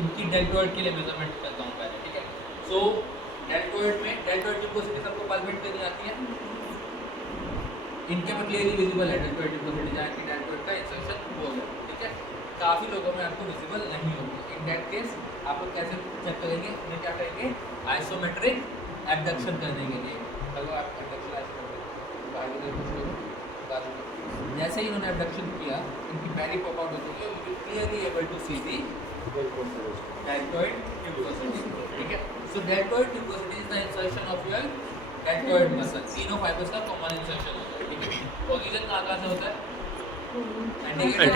इनकी डेल्टोइड के लिए मेजरमेंट करता हूँ पहले, ठीक है। सो डेल्टोइड में डेल्टोइड ट्यूबोसिटी सबको पालमेट करनी आती है, इनके में क्लियरली विजिबल है डेल्टोइड ट्यूबोसिटी जहाँ की डेल्टोइड का इंसर्शन हो गया, ठीक है। काफ़ी लोगों में आपको विजिबल नहीं होगी, इन दैट केस आप लोग कैसे चेक करेंगे, उन्हें क्या करेंगे, आइसोमेट्रिक एबडक्शन करने के लिए। अगर आप एबडक्शन ऐसे करोगे, जैसे ही इन्होंने एबडक्शन किया, इनकी बैरी पॉप आउट होती है, you will clearly able to see the deltoid tuberosity, ठीक है। So deltoid tuberosity is the insertion of your deltoid muscle, तीनों फाइबर्स का कॉमन इंसर्शन होता है, ठीक है। पोजीशन कहाँ से होता है, anterior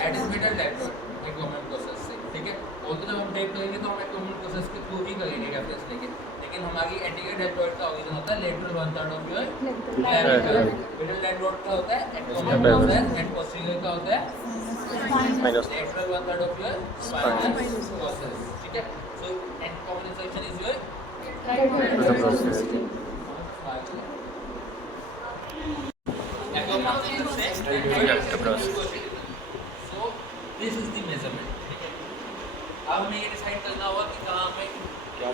that is middle deltoid acromion process से, ठीक है। बोलते जब हम टेप करेंगे तो हम एक्रोमियन प्रोसेस के थ्रू ही करेंगे रेफरेंस लेके, लेकिन हमारी एंटीरियर डेल्टोइड का ओरिजिन होता है lateral 1/3 of your clavicle, middle deltoid का होता है एक्रोमियन प्रोसेस एंड पोस्टीरियर का होता है lateral 1/3 of your spinal process, ठीक है। So and common insertion is your so this is the measurement, ठीक है। अब हमें ये डिसाइड करना होगा कि कहाँ हमें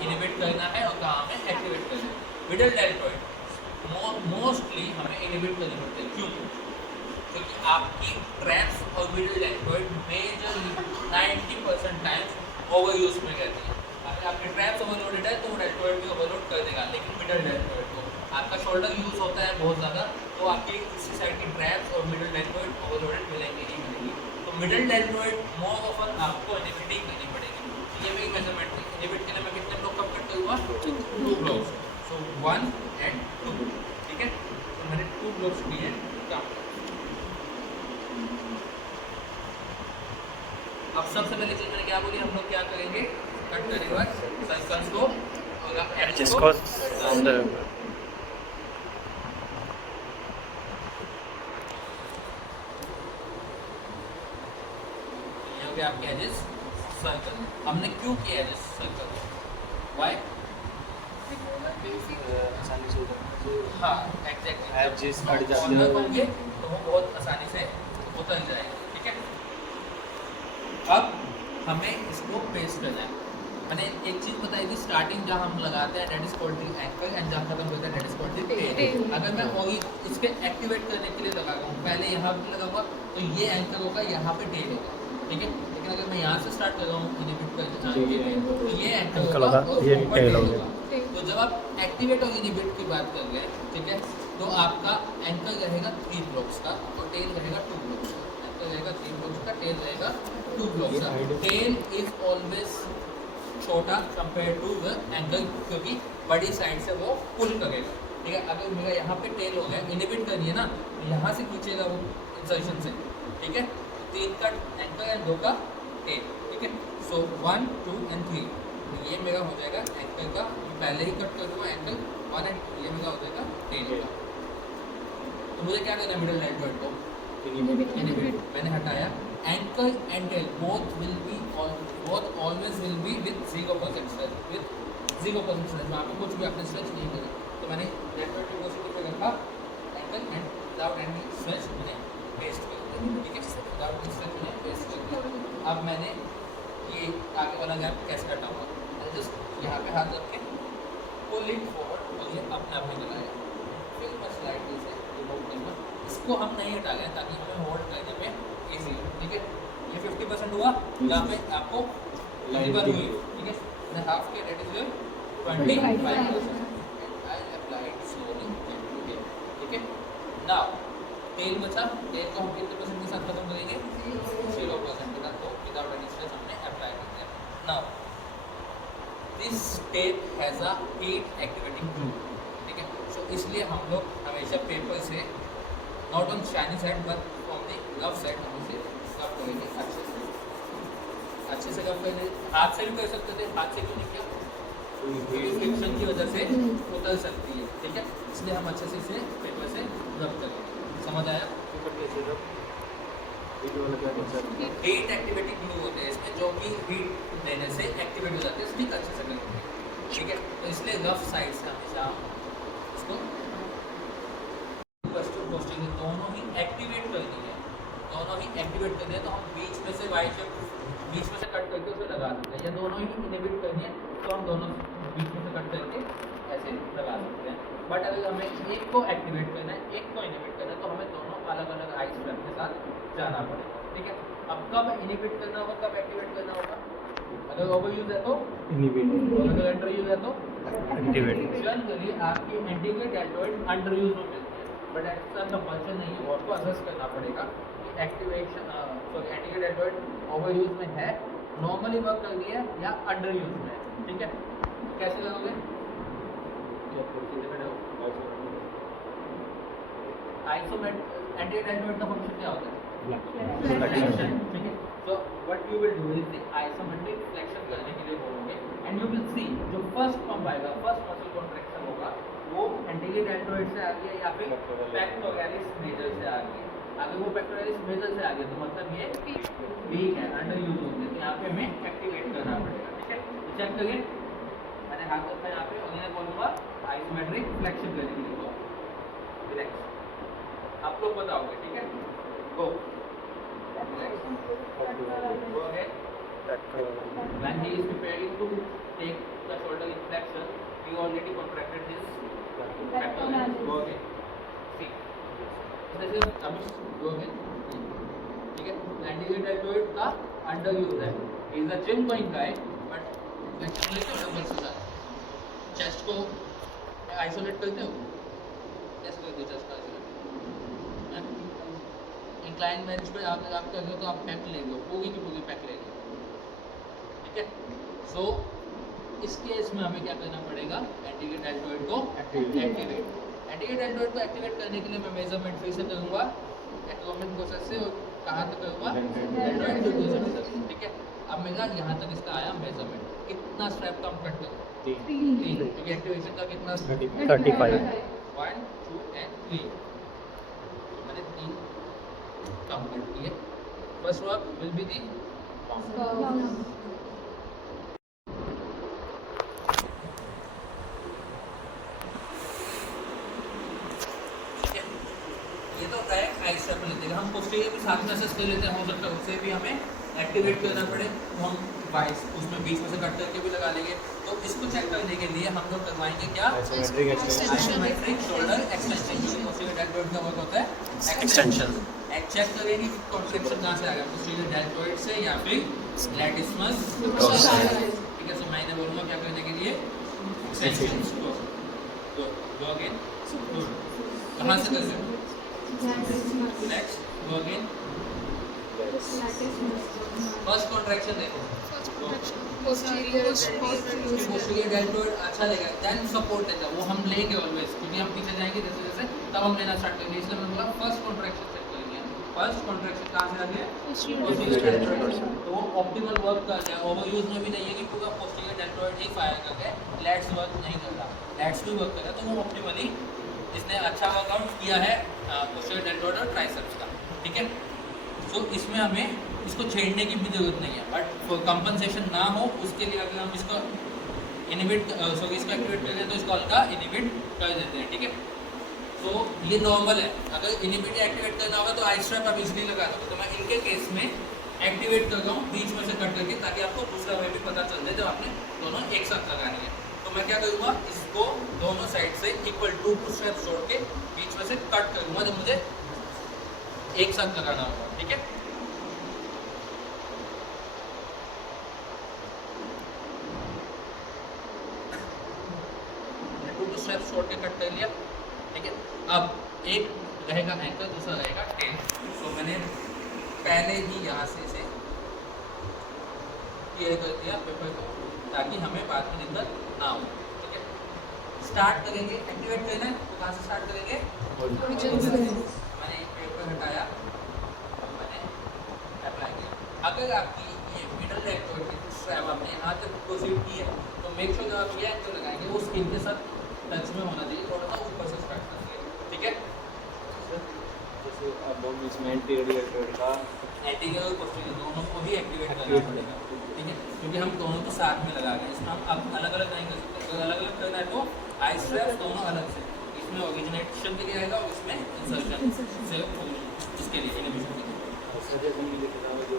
इनिबिट करना है और कहाँ हमें एक्टिवेट करना है। मिडल डेल्टोइड मोस्टली हमें इनिबिट करनी पड़ती है, क्यों? क्योंकि आपकी ट्रैप्स और middle deltoid majorly 90% times over use में रहती है। अगर आपके ट्रैप्स ओवरलोडेड है तो वो डेल्टोइड भी ओवरलोड कर देगा, लेकिन मिडल डेल्टोइड को आपका शोल्डर यूज होता है बहुत ज़्यादा, तो आपकी इसी साइड की ट्रैप्स और मिडल डेल्टोइड ओवरलोडेड मिलेंगे ही मिलेंगी। तो मिडल डेल्टोइड मोर ऑफन आपको इनिबिट ही करनी पड़ेगी। ये मेरी मेजरमेंट थी, इनिबिट के लिए मैं कितने ब्लॉक कब कट करूँगा, 2 ब्लॉक्स, सो 1 and 2, ठीक है। तो मैंने 2 ब्लॉक्स दिए काम। अब सबसे पहले चीज मैंने क्या बोली, हम लोग क्या करेंगे, कट करने के बाद सर्कल्स को और एजेस को ये हो गया आपके एजेस सर्कल। हमने क्यों किया एजेस सर्कल, व्हाई? आसानी से हाँ एग्जैक्टली, एजेस कट जाते होंगे हैं तो वो बहुत आसानी से उतर जाएगा, ठीक है। अब हमें इसको पेस्ट करना है। मैंने एक चीज़ बताई थी, स्टार्टिंग जहाँ हम लगाते हैं that is called the anchor and जहाँ खत्म होता है that is called the tail. अगर मैं वही इसके एक्टिवेट करने के लिए लगा रहा हूँ, पहले यहाँ पे लगाऊंगा तो ये एंकर होगा, यहाँ पे टेल होगा, ठीक है। लेकिन अगर मैं यहाँ से स्टार्ट कर रहा हूँ इनिबिट करने तो ये एंकर होगा और ये ऊपर टेल टेल होगा। होगा। तो जब आप एक्टिवेट और इनिबिट की बात कर रहे हैं, ठीक है, तो आपका एंकर रहेगा 3 ब्लॉक्स का और टेल रहेगा 2 ब्लॉक्स का। एंकर रहेगा 3 ब्लॉक्स का, टेल रहेगा 2 ब्लॉक्स का। टेल इज ऑलवेज छोटा कंपेयर टू द एंकर, क्योंकि बड़ी साइड से वो पुल करेगा, ठीक है। अगर मेरा यहाँ पे टेल हो गया, इनिबिट करनी है ना, तो यहाँ से खींचेगा वो इंसर्शन से, ठीक है। तो 3 का एंकर एंड 2 का टेल, ठीक है। सो 1 2 and 3, तो ये मेरा हो जाएगा एंकर का, पहले ही कट कर दूँगा एंकर 1 and 2, ये मेरा हो जाएगा टेल का। तो मुझे क्या करना है, मिडल डेल्टोइड को इनिबिट मैंने हटाया। Anchor and tail both always will be with 0% stretch, with 0% stretch, वहाँ पे कुछ भी आपने स्ट्रेच नहीं करा। तो मैंने डेल्टोइड ट्यूबोसिटी पे रखा anchor and without any stretch मैंने पेस्ट कर दिया, ठीक है। विदाउट एनी स्ट्रेच मैंने पेस्ट कर दिया। अब मैंने ये आगे वाला गैप कैसे हटाऊंगा, जस्ट यहाँ पे हाथ रख के पुल इट फॉरवर्ड और ये अपने आप निकल आएगा। फिर मैं स्लाइडली से रिमूव करूँगा, इसको हम नहीं हटा रहे हैं ताकि हमें होल्ड करने में ईजी हो, ठीक है। ये 50% हुआ, यहाँ पे आपको विजिबल हुई, ठीक है। मैंने हाफ किया, that is your 25%। I applied slowly, ठीक है। नाउ टेल बचा, टेल को हम कितने परसेंट के साथ खत्म करेंगे, 0% के साथ, तो विदाउट एनी स्ट्रेस हमने अप्लाई कर दिया। Now this tape has a heat activating glue, ठीक है। सो इसलिए हम लोग हमेशा पेपर से not on shiny side but on the rough side हम इसे रफ करेंगे, अच्छे से रफ करेंगे। हाथ से भी कर सकते थे, हाथ से क्यों नहीं किया, फ्रिक्शन की वजह से उतर सकती है, ठीक है। इसलिए हम अच्छे से इसे पेपर से रब करेंगे, समझ आया। हीट एक्टिवेटिंग ग्लू होते हैं इसमें, जो कि हीट देने से एक्टिवेट हो जाते हैं, स्टिक अच्छे से करेंगे, ठीक है। तो इसलिए रफ साइड से हमेशा इसको पोस्टिंग दोनों ही एक्टिवेट करनी है, दोनों ही एक्टिवेट करनी है तो हम बीच में से वाई शेप बीच में से कट करके उसे लगा सकते हैं, या दोनों ही इनहिबिट करनी है तो हम दोनों बीच में से कट करके ऐसे लगा सकते हैं। बट अगर हमें एक को एक्टिवेट करना है एक को इनहिबिट करना है तो हमें दोनों अलग अलग आई स्टेप के साथ जाना पड़ेगा। ठीक है, अब कब इनहिबिट करना होगा कब एक्टिवेट करना होगा? अगर ओवर यूज है तो इनहिबिट, अगर अंडर यूज है तो एक्टिवेट। जनरली आपकी एंटीग्रेट डेल्टोइड अंडर यूज में मिलती है, बट ऐसा कंपल्सन नहीं है, आपको असेस करना पड़ेगा कि activation sorry anterior deltoid over use में है, नॉर्मली वर्क कर रही है या अंडर यूज में है। ठीक है, कैसे करोगे? आइसोमेट्रिक एंटीग्रेट डेल्टोइड का फंक्शन क्या होता है? फ्लेक्शन। ठीक है, so what you will do is the isometric flexion करने के लिए बोलोगे and you will see जो फर्स्ट पंप आएगा, फर्स्ट मसल कॉन्ट्रैक्शन होगा वो एंटीग्रेट डेल्टोइड से आ गया या फिर पेक्टोरलिस मेजर से आ गया। अगर वो पेक्टोरलिस मेजर से आ गया तो मतलब ये वीक है, अंडर यूज हो गया, तो यहाँ पे हमें एक्टिवेट करना पड़ेगा। ठीक है, तो चेक करिए, मैंने हाथ रखा यहाँ पे और इन्हें बोलूँगा आइसोमेट्रिक फ्लेक्शन करने के लिए, तो रिलैक्स आप लोग बताओगे। ठीक है, गो go ahead. When he is preparing to take the shoulder flexion, he already contracted his pectoralis. Go ahead. See. This is go ahead. ठीक है, एंटीग्रेट डेल्टोइड का अंडर यूज है, he is a gym going guy, but flexion लेते हो dumbbell के साथ, chest को isolate करते हो, कैसे करते हो चेस्ट को आइसोलेट? इंक्लाइन बेंच पे आप कर रहे हो तो आप पैक लेंगे, पूरी की पूरी पैक लेंगे। ठीक है, सो इस केस में हमें क्या करना पड़ेगा? एंटीग्रेट डेल्टोइड को एक्टिवेट। एंटीग्रेट डेल्टोइड को एक्टिवेट करने के लिए मैं मेजरमेंट फिर से करूँगा एक्रोमिन प्रोसेस से, और कहाँ तक करूँगा? डेल्टोइड ग्लूकोज तक। ठीक है, अब मेरा यहाँ तक इसका आया मेजरमेंट, कितना स्टेप कम कट करूँ? 3, क्योंकि एक्टिवेशन का कितना? 35। 1 2 and 3, मैंने 3 कम कर दिए। First work will be the ये तो है आई स्टेप लेते हैं, हम पोस्टीरियर भी साथ में असेस कर लेते हैं, हो सकता है उससे भी हमें एक्टिवेट करना पड़े तो हम वाइस उसमें बीच में से कट करके भी लगा लेंगे। तो इसको चेक करने के लिए हम लोग करवाएंगे क्या? आइसोमेट्रिक शोल्डर एक्सटेंशन, जो पोस्टीरियर डेल्टोइड का वर्क होता है एक्सटेंशन। चेक करेंगे कॉन्ट्रैक्शन कहाँ से आ गया, पोस्टीरियर डेल्टोइड से या फिर लैटिस्मस डोर्साइलिस। ठीक है, सो मैंने बोलूँगा क्या करने के लिए एक्सटेंशन को गो अगेन, कहाँ से कर सकते? Next go again, first contraction देखो, पोस्टीरियर डेल्टोइड अच्छा लगेगा, देन सपोर्ट देगा, वो हम लेंगे ऑलवेज, क्योंकि हम पीछे जाएंगे जैसे जैसे तब हम लेना स्टार्ट करेंगे, इसलिए मैंने बोला फर्स्ट कॉन्ट्रैक्शन चेक करेंगे। फर्स्ट कॉन्ट्रैक्शन कहाँ से आ गया? पोस्टीरियर डेल्टोइड, तो वो ऑप्टिमल वर्क कर रहा है, ओवर यूज में भी नहीं है कि पूरा पोस्टीरियर डेल्टोइड ही फायर करके लैट्स वर्क नहीं कर रहा, लैट्स भी वर्क कर रहा है, तो वो ऑप्टिमली इसने अच्छा वर्कआउट किया है पोस्टीरियर डेल्टोइड और ट्राइसेप्स का। ठीक है, तो इसमें हमें इसको छेड़ने की भी जरूरत नहीं है, बट कंपनसेशन ना हो उसके लिए अगर हम इसको इनहिबिट सॉरी इसको एक्टिवेट कर दें तो इसको हल्का इनहिबिट कर देते हैं। ठीक है, तो ये नॉर्मल है, अगर इनहिबिट एक्टिवेट करना होगा तो आई स्ट्रैप आप इजीली लगा दोगे, तो मैं इनके केस में एक्टिवेट कर रहा हूँ बीच में से कट करके, ताकि आपको दूसरा वे भी पता चल जाए जब आपने दोनों एक साथ लगानी है। तो मैं क्या करूँगा, इसको दोनों साइड से इक्वल 2 स्टेप्स जोड़ के बीच में से कट करूँगा जब मुझे एक साथ लगाना होगा। ठीक है, स्टेप्स छोड़ के कट कर लिया। ठीक है, अब एक रहेगा एंकल, दूसरा रहेगा टेल। तो मैंने पहले ही यहाँ से इसे क्लियर कर दिया पेपर को, ताकि हमें बाद में दिक्कत ना हो। ठीक है, स्टार्ट करेंगे, एक्टिवेट करना है तो कहाँ से स्टार्ट करेंगे? मैंने एक पेपर हटाया, मैंने अप्लाई किया। अगर आपकी ये मिडल डेल्टोइड की स्ट्रैप आपने यहाँ तक प्रोसीड की है तो मेक श्योर जब आप ये एंकल लगाएंगे वो स्किन के साथ टच में होना चाहिए, थोड़ा सा ऊपर से स्टार्ट करिए। ठीक है, जैसे अब हम इसमें एंटीरियर का एंटीरियर और पोस्टीरियर दोनों को ही एक्टिवेट करना पड़ेगा। ठीक है, क्योंकि हम दोनों को साथ में लगा रहे हैं, इसमें हम अब अलग अलग नहीं कर सकते। अगर अलग अलग करना है तो आई स्ट्रैप्स दोनों अलग से, इसमें ओरिजिनेशन के लिए आएगा और इसमें इंसर्शन से इसके लिए इनहिबिशन के लिए। जैसे हमने लिखा था जो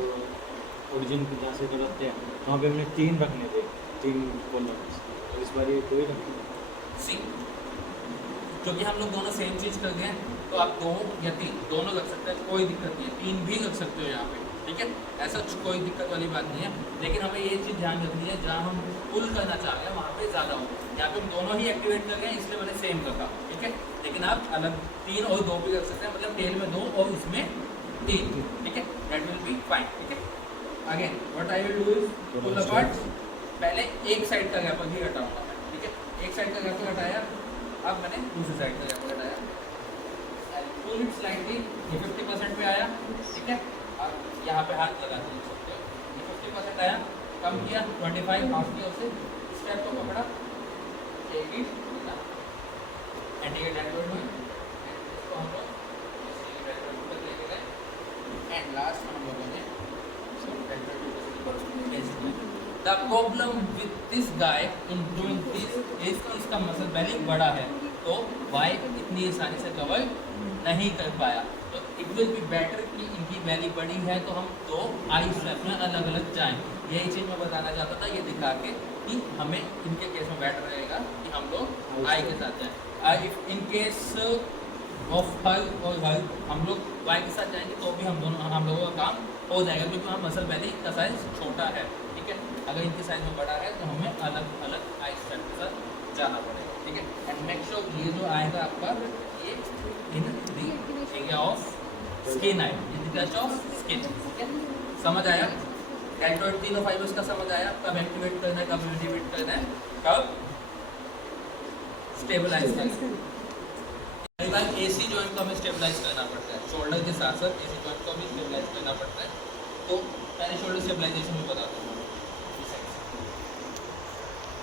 ओरिजिन को जहाँ से करते हैं वहाँ पे हमने 3 रखने थे, 3 कॉलम्स, और इस बार ये 2 ही रखने हैं। सी, क्योंकि हम लोग दोनों सेम चीज़ कर गए हैं तो आप 2 या 3 दोनों रख सकते हैं, कोई दिक्कत नहीं है। 3 भी रख सकते हो यहाँ पे, ठीक है, ऐसा कोई दिक्कत वाली बात नहीं है। लेकिन हमें ये चीज़ ध्यान रखनी है, जहाँ हम पुल करना चाह रहे हैं वहाँ पे ज़्यादा हो। यहाँ पे हम दोनों ही एक्टिवेट कर रहे हैं इसलिए मैंने सेम रखा, ठीक है। लेकिन आप अलग 3 और 2 भी रख सकते हैं, मतलब टेल में 2 और इसमें 3, ठीक है, दैट विल बी फाइन, ठीक है। Again what I will do is pull apart, पहले एक साइड का गैप ही हटाऊंगा मैं, ठीक है। एक साइड का गैप हटाया, अब मैंने दूसरी साइड का गैप हटाया, पुल इट स्लाइटली, ये 50% पे आया, ठीक है। अब यहाँ पे हाथ लगा सकते हो, ये 50% आया, कम किया 25, हाफ किया उसे, स्टेप को पकड़ा, एक ही एंड ये डायरेक्ट में इसको हम लोग इसी डायरेक्ट पर लेके गए एंड लास्ट में हम लोगों ने The problem with this guy in doing this is कि इसका मसल बेली बड़ा है, तो वाई इतनी आसानी से कवर नहीं कर पाया। तो इट विल बी बेटर कि इनकी बेली बड़ी है तो हम 2 आई स्ट्रैप में अलग अलग जाएं। यही चीज़ मैं बताना चाहता था, ये दिखा के कि हमें इनके केस में बेटर रहेगा कि हम लोग आई के साथ जाएँ। इफ इन केस ऑफ हल और हल हम लोग वाई के साथ जाएंगे तो भी हम लोगों का काम हो जाएगा, क्योंकि वहाँ मसल बेली का साइज छोटा है, ठीक है। अगर इनके साइज में बड़ा है तो हमें अलग अलग आई स्ट्रैप के साथ जाना पड़ेगा, ठीक है। एंड मेक श्योर ये जो आएगा आपका, ये in the area of skin आए, in the touch of skin, ठीक है। समझ आया? डेल्टोइड तीनों फाइबर्स का समझ आया, कब एक्टिवेट करना है, कब इंडिवेट करना है, कब स्टेबलाइज करना है। कई बार एसी जॉइंट को हमें स्टेबलाइज करना पड़ता है, शोल्डर के साथ साथ एसी जॉइंट को भी स्टेबलाइज करना पड़ता है। तो पहले शोल्डर स्टेबलाइजेशन में बताता हूँ।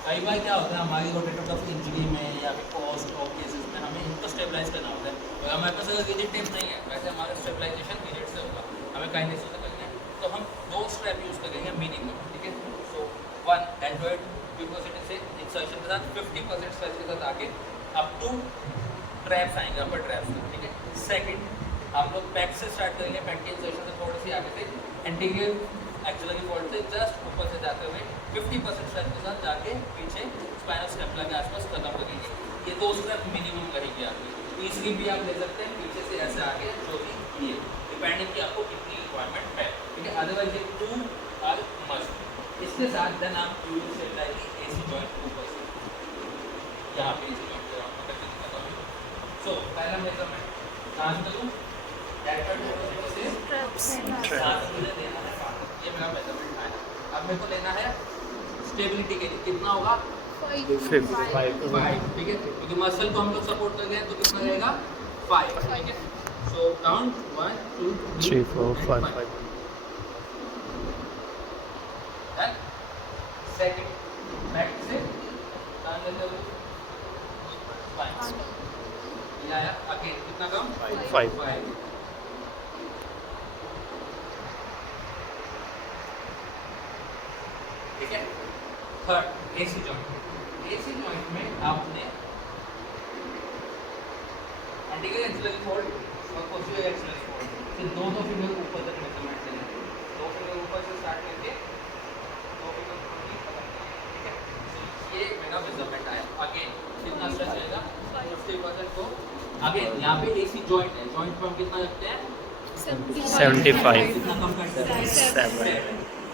कई बार क्या होता है, हमारी रोटेटर कफ इंजरी में या फिर पोस्ट ऑफ केसेस में हमें इनको स्टेबलाइज करना होता है, और हमारे पास अगर रिजिड टेप नहीं है, वैसे हमारा स्टेबलाइजेशन रिजिड से होगा, हमें काइनेसिस से करना है, तो हम 2 स्ट्रैप यूज़ करेंगे मिनिमम, ठीक है। सो 1 डेल्टोइड प्यूपोसिटी से इंसर्शन के साथ 50% स्ट्रेच के साथ आके अप टू ट्रैप्स आएंगे, अपर ट्रैप्स, ठीक है। सेकंड हम लोग पैक से स्टार्ट करेंगे, पैक के इंसर्शन से थोड़ी सी आगे से एंटीरियर एक्सिलरी फोल्ड से जस्ट ऊपर से जाते हुए 50% स्ट्रेच के साथ जाके पीछे स्पाइनल स्टेपला के आसपास खत्म करेंगे। ये 2 स्ट्रेप मिनिमम रहेगी आपकी। तीसरी भी आप ले सकते हैं पीछे से ऐसे आगे, जो भी ये डिपेंडिंग कि आपको कितनी रिक्वायरमेंट है, ठीक है। अदरवाइज ये 2 आर मस्ट। इसके साथ देन आप you will stabilise AC joint ऊपर से, यहाँ पे एसी जॉइंट पे आपको करके दिखाता हूँ। सो पहला मेजरमेंट कहाँ से करूँ, डेल्टोइड से साथ मुझे देना है 5, ये मेरा मेजरमेंट है। अब मेरे को लेना है स्टेबिलिटी के लिए, कितना होगा 5, ठीक है, क्योंकि मसल को हम लोग सपोर्ट कर गए तो कितना रहेगा 5, ठीक है। सो काउंट 1 2 3 4 5 सेकंड बैक से कान लेते हुए 5, ये आया। अगेन कितना कम 5, ठीक है। Third AC joint, AC joint में आपने एंटीरियर एक्सिलरी फोल्ड और पोस्टीरियर एक्सिलरी फोल्ड से 2 फिंगर ऊपर तक मेजरमेंट लेना है, 2 फिंगर ऊपर से स्टार्ट करके 2 फिंगर ऊपर खत्म करना है, ठीक है। तो ये मेरा मेजरमेंट आया। अगेन कितना स्ट्रेच रहेगा 50% को। अगेन यहाँ पे एसी जॉइंट है, जॉइंट पर हम कितना रखते हैं 75, कितना कम करते हैं 7।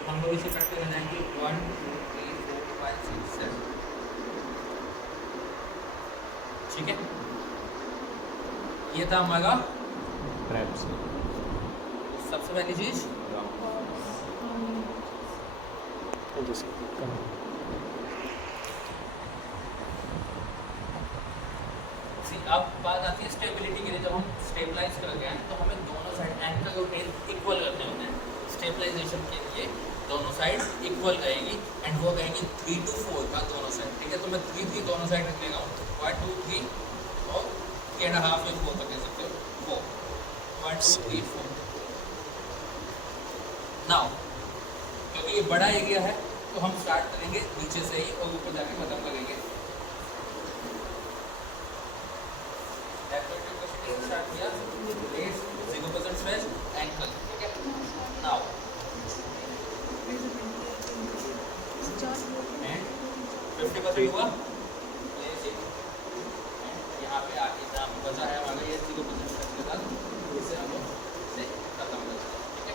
हम लोग इसे करते रह जाएंगे 1 2 3 4 5 6 7, ठीक है। ये था हमारा ट्रैप्स। सबसे पहली चीज अब बात आती है स्टेबिलिटी के लिए। जब हम स्टेबलाइज कर गए तो हमें दोनों साइड एंकल और टेल इक्वल करने होते हैं। स्टेबलाइजेशन के लिए दोनों साइड इक्वल रहेगी एंड वो कहेंगे 3 to 4 का दोनों साइड, ठीक है। तो मैं 3 दोनों साइड रख लेगा हूँ, 1 2 3 और 3.5 या 4 तक कह सकते हो, 4 1 2 3 4। नाउ क्योंकि ये बड़ा एरिया है तो हम स्टार्ट करेंगे नीचे से ही और ऊपर जाके खत्म करेंगे। स्टार्ट किया 0% स्ट्रेच एंकल, ठीक है। 0% हुआ, यहाँ पे आगे जहाँ बचा है हमारा ये 0% स्ट्रेच के साथ इसे हम लोग इसे खत्म कर सकते हैं, ठीक है।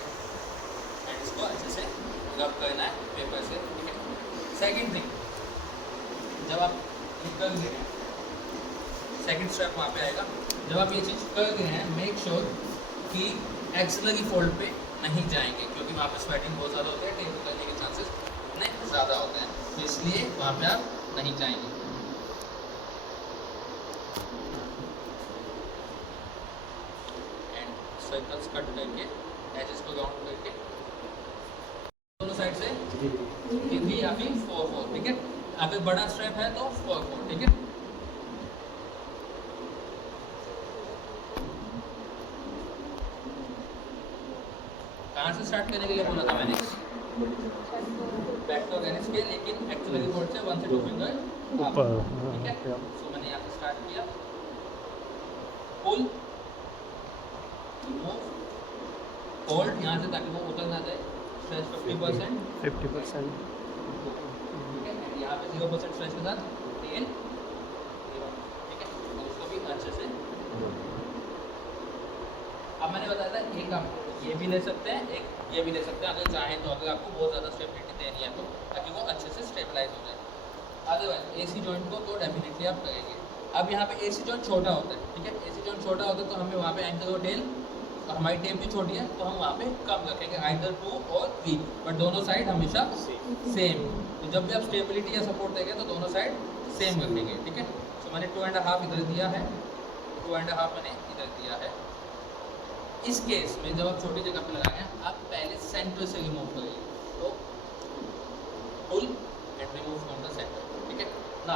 एंड इसको अच्छे से रब करना है पेपर से, ठीक है। सेकंड थिंग, जब आप कर गए हैं, सेकंड स्टेप वहाँ पे आएगा, जब आप ये चीज़ कर गए हैं मेक श्योर कि एक्सिलरी फोल्ड पे नहीं जाएंगे, क्योंकि वहाँ पे स्वेटिंग बहुत ज़्यादा होती है, टेप करने के चांसेस नहीं ज़्यादा होते हैं, तो इसलिए वहाँ पे आप नहीं जाएंगे। एंड सर्कल्स कट करके एजेस को राउंड करके दोनों साइड से 3 या फिर 4-4, ठीक है। अगर बड़ा स्ट्रैप है तो 4-4, ठीक है। कहाँ से स्टार्ट करने के लिए बोला था मैंने? बैक टू अगेंस्ट के, लेकिन एक्चुअली फोल्ड से 1 से 2 फिंगर ऊपर, ठीक है। सो मैंने यहाँ से स्टार्ट किया, पुल, मूव, होल्ड यहाँ से ताकि वो उतर ना जाए, स्ट्रेच 50%, ठीक है। यहाँ पे 0% स्ट्रेच के साथ टेल, ठीक है। और उसको भी अच्छे से, अब मैंने बताया था एक आप ये भी ले सकते हैं, एक ये भी ले सकते हैं अगर चाहें तो, अगर आपको बहुत ज़्यादा स्टेबिलिटी देनी है तो, ताकि वो अच्छे से स्टेबलाइज हो जाए। अदरवाइज एसी जॉइंट को तो डेफिनेटली आप करेंगे। अब यहाँ पे एसी जॉइंट छोटा होता है, ठीक है। एसी जॉइंट छोटा होता है तो हमें वहाँ पे एंकल और टेल, हमारी टेप भी छोटी है तो हम वहाँ पे कम रखेंगे, आइदर 2 और 3, बट दोनों साइड हमेशा सेम। तो जब भी आप स्टेबिलिटी या सपोर्ट देंगे तो दोनों साइड सेम रखेंगे, ठीक है। तो मैंने 2.5 इधर दिया है, 2.5 मैंने इधर दिया है। इस केस में जब आप छोटी जगह पे लगाएंगे, आप पहले सेंटर से रिमूव करिए, तो pull and remove from the centre, ठीक है ना।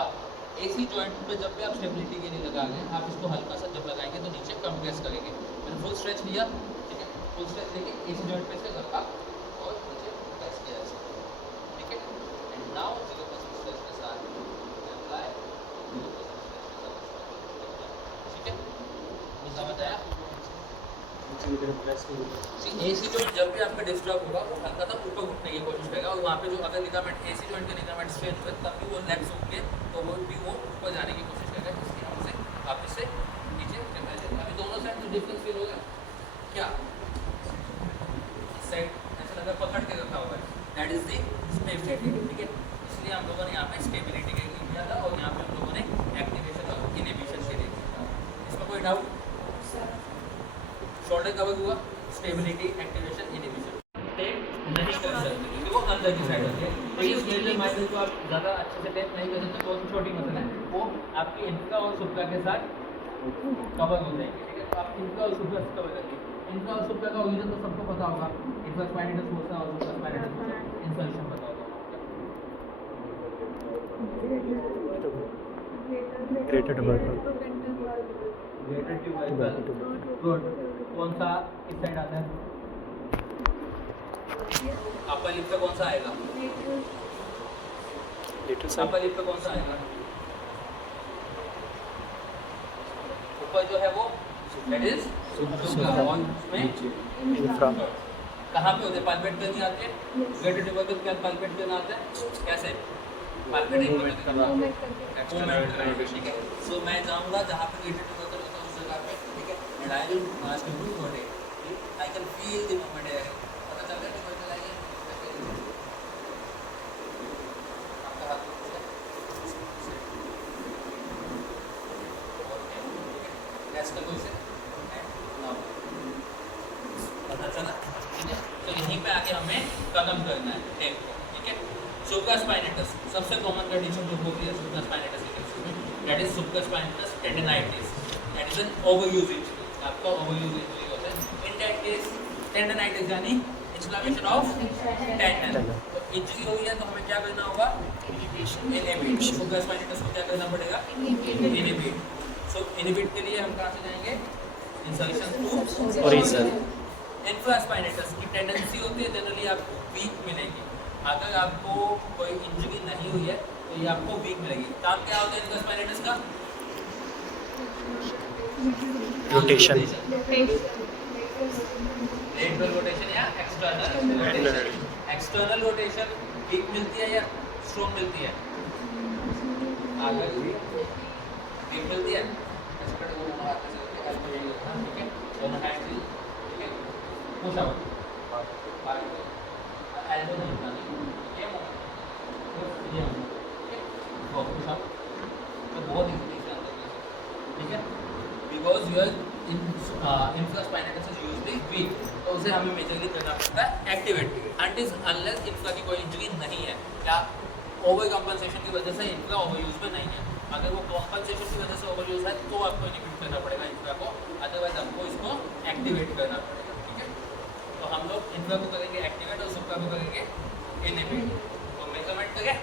एसी जॉइंट पे जब भी आप स्टेबिलिटी के लिए लगाएंगे, आप इसको हल्का सा जब लगाएंगे तो नीचे कंप्रेस करेंगे। मैंने फुल स्ट्रेच लिया, ठीक है, फुल स्ट्रेच लेके एसी जॉइंट पे से रखा और नीचे प्रेस किया ऐसे, ठीक है। एंड नाउ 0% स्ट्रेच के साथ अप्लाई, 0% स्ट्रेच के साथ, ठीक है। वो समझ आया? एसी जॉइंट जब भी आपका डिस्टर्ब होगा वो हल्का सा ऊपर उठने की कोशिश करेगा, और वहाँ पे जो अगर लिगामेंट एसी जॉइंट के लिगामेंट स्ट्रेच हुए तब भी वो लेग्स होंगे तो वो भी वो ऊपर जाने की कोशिश करेगा, इसलिए हम उसे वापस से नीचे करना चाहिए। अभी दोनों साइड में डिफरेंस फील होगा क्या? इस साइड ऐसा लगा पकड़ के रखा हुआ है, दैट इज द स्टेबिलिटी, ठीक है। इसलिए हम लोगों ने यहाँ पे स्टेबिलिटी के लिए किया था और यहाँ पे हम लोगों ने एक्टिवेशन और इनहिबिशन के लिए किया था। इसमें कोई डाउट? शोल्डर कवर हुआ, स्टेबिलिटी, एक्टिवेशन, इनहिबिशन। टेप नहीं कर सकते क्योंकि वो अंदर की साइड होती है, तो इस मेजर माइनस को आप ज़्यादा अच्छे से टेप नहीं कर सकते, बहुत छोटी मसल है, वो आपकी इंफ्रा और सुप्रा के साथ कवर हो जाएगी, ठीक है। तो आप इंफ्रा और सुप्रा से कवर करिए। इंफ्रा और सुप्रा का ओरिजिन तो सबको पता होगा, इंफ्रा स्पाइनेटस फोसा और सुप्रा स्पाइनेटस फोसा, इंसर्शन पता होगा। Greater tubercle, greater tubercle, good. कौन सा इस साइड आता है? अपर लिप पे कौन सा आएगा? लिटिल अपर लिप पे कौन सा आएगा? ऊपर जो है वो दैट इज सुप्रा, और उसमें इंफ्रा। कहाँ पे होते हैं? पाल्पेट करनी आती है, ग्रेटर ट्यूबरकल क्या पाल्पेट करना आता है? कैसे पाल्पेट करना? ठीक है। सो मैं जाऊँगा जहाँ पे ग्रेटर ट्यूबरकल होता है उस जगह पे, ठीक है। And I will ask you to rotate, I can feel the movement है, पता चल रहा है ट्यूबरकल आई है आपका हाथ गैस कर लो इसे, पता चला, ठीक है। तो यहीं पे आके हमें कदम करना है टेप को, ठीक है। सुप्रा स्पाइनेटस सबसे कॉमन कंडीशन जो होती है सुप्रा स्पाइनेटस के केस में, that is supra spinatus tendinitis, that is an overuse injury, आपका ओवरयूज इंजरी होता है। इन दैट केस टेंडिनाइटिस यानी इन्फ्लेमेशन ऑफ टेंडन, तो इंजरी हुई है तो हमें क्या करना होगा? इनहिबिट। सुप्रा स्पाइनेटस को क्या करना पड़ेगा? इनहिबिट। सो इनहिबिट के लिए हम कहाँ से जाएंगे? Insertion to origin. Infraspinatus की टेंडेंसी होती है जनरली आपको वीक मिलेगी, अगर आपको कोई इंजरी नहीं हुई है तो ये आपको वीक मिलेगी। काम क्या होता है इंफ्रा स्पाइनेटस का? रोटेशन, लेटरल रोटेशन या external rotation. External rotation weak मिलती है या स्ट्रॉन्ग मिलती है? आगे डीप चलती है ऐसे करके वो हाथ से चलती है एल्बो यही होता है, ठीक है, दोनों हैंड से, ठीक है, पुश आउट आगे एल्बो नहीं उठानी, ठीक है, ये ठीक है, वो पुश आउट तो बहुत इजीली से अंदर ले सकते, ठीक है, because your infraspinatus is usually weak, तो उसे हमें मेजरली करना पड़ता है एक्टिवेट until unless इनका की कोई इंजरी नहीं है या ओवर कंपनसेशन की वजह से इनका ओवर यूज में नहीं है। अगर वो कंपनसेशन की वजह से ओवर यूज है तो आपको इनिबिट करना पड़ेगा इनका को, अदरवाइज आपको इसको एक्टिवेट करना पड़ेगा, ठीक है। तो हम लोग इनका को करेंगे एक्टिवेट और सबका को करेंगे इनिबिट। तो मेजरमेंट करें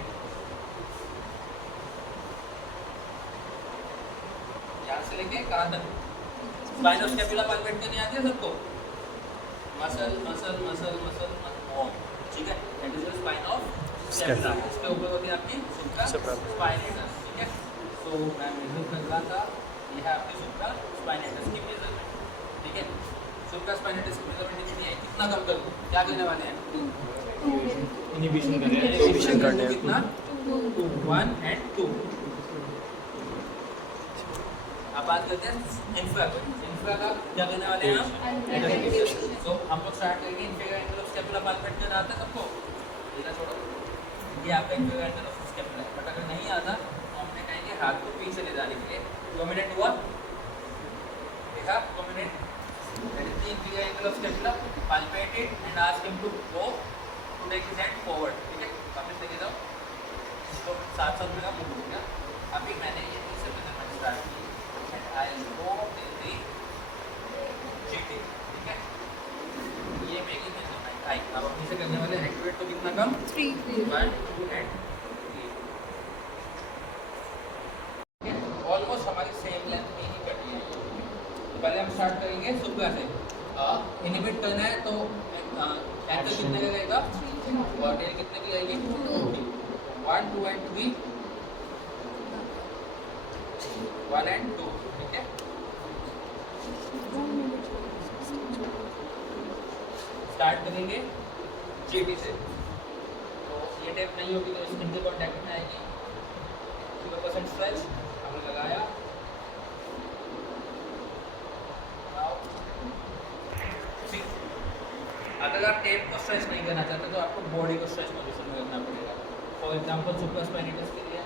यहाँ से लेके कहाँ तक, स्पाइन ऑफ स्कैपुला पाल्पेट करनी आती है सबको, muscle muscle muscle muscle on, ठीक है, that is the spine of scapula. इसके ऊपर होती है आपकी सुप्रा स्पाइनेटस, ठीक है। सो मैं मेजर कर रहा था, ये है आपकी सुप्रा स्पाइनेटस की मेजरमेंट, ठीक है। सुप्रा स्पाइनेटस की मेजरमेंट कितनी है, कितना कम कर दूं, क्या करने वाले हैं, इनिबिशन कर रहे हैं, इनिबिशन करने हैं, कितना 1 and 2। अब बात करते हैं इंफ्रा को, इंफ्रा का क्या करने वाले हैं हम, तो हम लोग स्टार्ट करेंगे inferior angle of scapula palpate करना आता है सबको, इधर छोड़ो, ये आपका inferior angle of scapula, but अगर नहीं आता तो हमने कहेंगे हाथ को पीछे ले जाने के लिए, डोमिनेंट हुआ, देखा dominant, that is the inferior angle of scapula, palpate it and ask him to go to take his hand forward, ठीक है, वापस लेके जाओ, इसको साथ साथ मेरा मूव हो गया। अभी मैंने ये तीसरे मेजरमेंट स्टार्ट की, I go till the GT, ठीक है, ये मेरी मेजरमेंट आई। अब हम इसे करने वाले हैं एक्टिवेट, तो कितना कम 3 1 2 and 3, ठीक है, ऑलमोस्ट हमारी सेम लेंथ में ही कटी है। तो पहले हम स्टार्ट करेंगे सुप्रा से, इनिबिट करना है तो एंकल कितने का रहेगा और टेल कितने की रहेगी 1 2 and 3, 1 and 2, ठीक है। स्टार्ट करेंगे जीटी से, तो ये टेप नहीं होगी तो स्किन के कॉन्टैक्ट में आएगी, 0% स्ट्रेच हमने लगाया, अगर आप टेप को स्ट्रेच नहीं करना चाहते तो आपको बॉडी को स्ट्रेच पोजीशन में रखना पड़ेगा। फॉर एग्जांपल सुप्रा स्पाइनेटस के लिए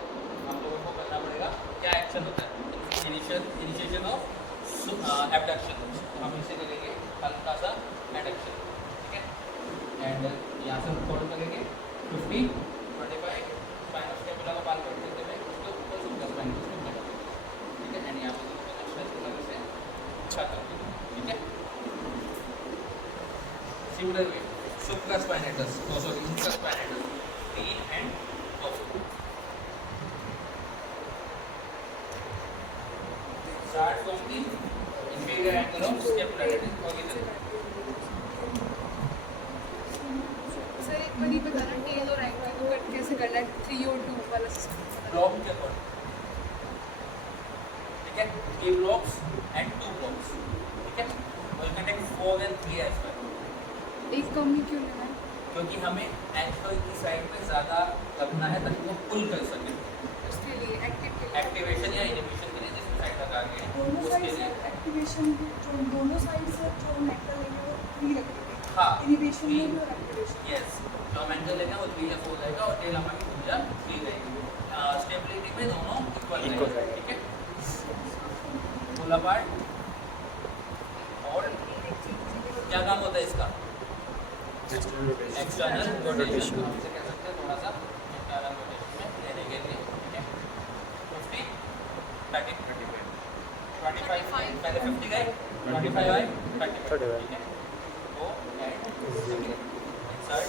हम लोगों को करना पड़ेगा, क्या एक्शन होता है, इनिशिएशन ऑफ एबडक्शन, हम इसे करेंगे हल्का सा एडक्शन, ठीक है, एंड यहाँ से होल्ड करेंगे 50 25 स्पाइन ऑफ स्कैपुला का पाल्पेट करते हुए उसके ऊपर सुप्रा स्पाइनेटस को करेंगे, ठीक है, एंड यहाँ पे स्ट्रेच करने से अच्छा करेंगे, ठीक है। Similar way supra spinatus, sorry infra spinatus 3 and 4, start from the inferior angle of scapula, that is orbital। Sir एक बार ये बताना टेल और एंकल को कट कैसे करना है, 3 और 2 वाला सिस्टम ब्लॉक के अकॉर्डिंग, ठीक है, 3 ब्लॉक्स एंड 2 ब्लॉक्स, ठीक है, और you can take 4 and 3 as well। एक कम ही क्यों लेना है, क्योंकि हमें एंकल की साइड पे ज़्यादा रखना है ताकि वो पुल कर सके, उसके लिए एक्टिव के लिए एक्टिवेशन या इनिबिशन के लिए जिस साइड लगा के दोनों उसके साइड से लिए, एक्टिवेशन जो दोनों साइड से जो नेक्टर लेंगे वो 3 रखेंगे, हाँ इनिबिशन में भी और एक्टिवेशन। यस, जो हम एंकल लेंगे वो 3 या 4 रहेगा और टेल हमारी भुजा 3 रहेगी, स्टेबिलिटी में दोनों इक्वल रहेगा, ठीक है। पुल अपार्ट और क्या काम होता है इसका, एक्सटर्नल रोटेशन, हम इसे कह सकते हैं थोड़ा सा एक्सटर्नल रोटेशन में लेने के लिए, ठीक है। 50 30 25 पहले 50 गए, 25 आए, 30, ठीक है, तो एंड इंसर्ट